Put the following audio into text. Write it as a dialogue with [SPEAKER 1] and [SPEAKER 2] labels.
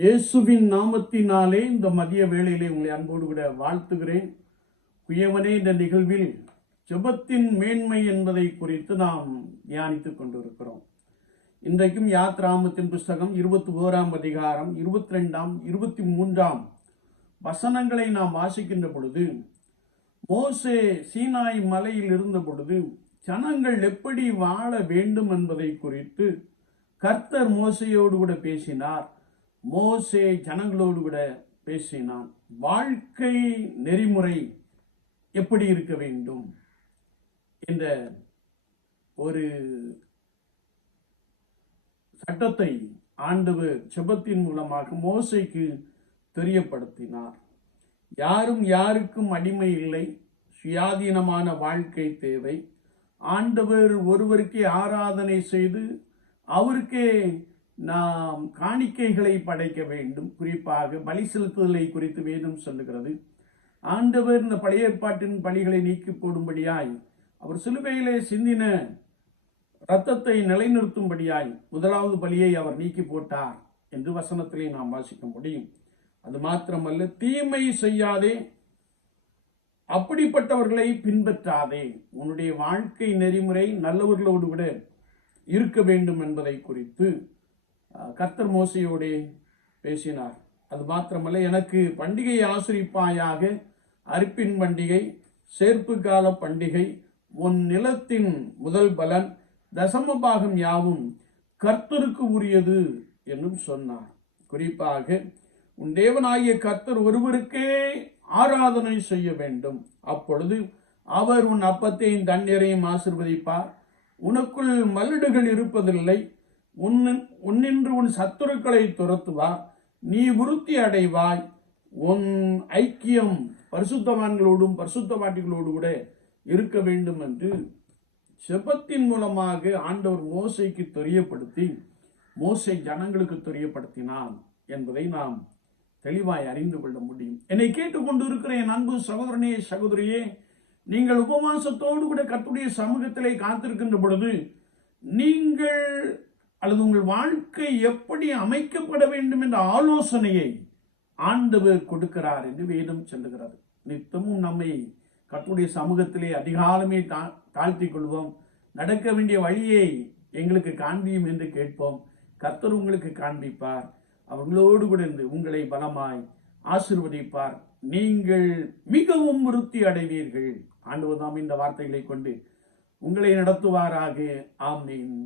[SPEAKER 1] இயேசுவின் நாமத்தினாலே இந்த மதிய வேளையிலே உங்களை அன்போடு கூட வாழ்த்துகிறேன். குயவனே இந்த நிகழ்வில் ஜெபத்தின் மேன்மை என்பதை குறித்து நாம் தியானித்துக் கொண்டிருக்கிறோம். இன்றைக்கும் யாத்ராமத்தின் புஸ்தகம் இருபத்தி ஓராம் அதிகாரம் இருபத்தி ரெண்டாம் இருபத்தி மூன்றாம் வசனங்களை நாம் வாசிக்கின்ற பொழுது மோசே சீனாய் மலையில் இருந்த பொழுது ஜனங்கள் எப்படி வாழ வேண்டும் என்பதை குறித்து கர்த்தர் மோசையோடு கூட பேசினார். மோசே ஜனங்களோடு கூட பேசினான். வாழ்க்கை நெறிமுறை எப்படி இருக்க வேண்டும்? என்ற ஒரு சட்டத்தை ஆண்டவர் செபத்தின் மூலமாக மோசைக்கு தெரியப்படுத்தினார். யாரும் யாருக்கும் அடிமை இல்லை. சுயாதீனமான வாழ்க்கை தேவை. ஆண்டவர் ஒருவருக்கே ஆராதனை செய்து அவருக்கே நாம் காணிக்கைகளை படைக்க வேண்டும். குறிப்பாக பலி செலுத்துதலை குறித்து வேதம் சொல்லுகிறது. ஆண்டவர் இந்த பழைய ஏற்பாட்டின் பலிகளை நீக்கி போடும்படியாய் அவர் சிலுவையிலே சிந்தின இரத்தத்தை நிலைநிறுத்தும்படியாய் முதலாவது பலியை அவர் நீக்கி போட்டார் என்று வசனத்திலே நாம் வாசிக்க முடியும். அது மாத்திரமல்ல தீமை செய்யாதே அப்படிப்பட்டவர்களை பின்பற்றாதே. உன்னுடைய வாழ்க்கை நெறிமுறை நல்லவர்களோடு விட இருக்க வேண்டும் என்பதை குறித்து கர்த்தர் மோசையோடே பேசினார். அது மாத்திரமல்ல எனக்கு பண்டிகை ஆசிரிப்பாயாக அரிப்பின் பண்டிகை சேர்ப்பு கால பண்டிகை உன் நிலத்தின் முதல் பலன் தசம பாகம் யாவும் கர்த்தருக்கு உரியது என்றும் சொன்னார். குறிப்பாக உன் தேவனாகிய கர்த்தர் ஒருவருக்கே ஆராதனை செய்ய வேண்டும். அப்பொழுது அவர் உன் அப்பத்தையும் தண்ணீரையும் ஆசிர்வதிப்பார். உனக்குள் மலடுகள் இருப்பதில்லை உன்னின் உன்னின்று உன் சத்துருக்களை துரத்துவார் நீ விருத்தி அடைவாய். உன் ஐக்கியம் பரிசுத்தவான்களோடும் பரிசுத்தவாட்டிகளோடு கூட இருக்க வேண்டும் என்று செபத்தின் மூலமாக ஆண்டவர் மோசைக்கு தெரியப்படுத்தி மோசை ஜனங்களுக்கு தெரியப்படுத்தினான் என்பதை நாம் தெளிவாய் அறிந்து கொள்ள முடியும். என்னை கேட்டுக்கொண்டு இருக்கிற என் அன்பு சகோதரனே சகோதரியே நீங்கள் உபவாசத்தோடு கூட கத்துடைய சமூகத்திலே காத்திருக்கின்ற பொழுது நீங்கள் அல்லது உங்கள் வாழ்க்கை எப்படி அமைக்கப்பட வேண்டும் என்ற ஆலோசனையை ஆண்டவர் கொடுக்கிறார் என்று வேதம் சொல்லுகிறது. நித்தமும் நம்மை கர்த்தருடைய சமூகத்திலே அதிகாலமே தா தாழ்த்தி கொள்வோம். நடக்க வேண்டிய வழியை எங்களுக்கு காண்பியும் என்று கேட்போம். கர்த்தர் உங்களுக்கு காண்பிப்பார். அவர்களோடு கூட இருந்து உங்களை பலமாய் ஆசிர்வதிப்பார். நீங்கள் மிகவும் விருத்தி அடைவீர்கள். ஆண்டவர் தாம் இந்த வார்த்தைகளை கொண்டு உங்களை நடத்துவாராக. ஆமீன்.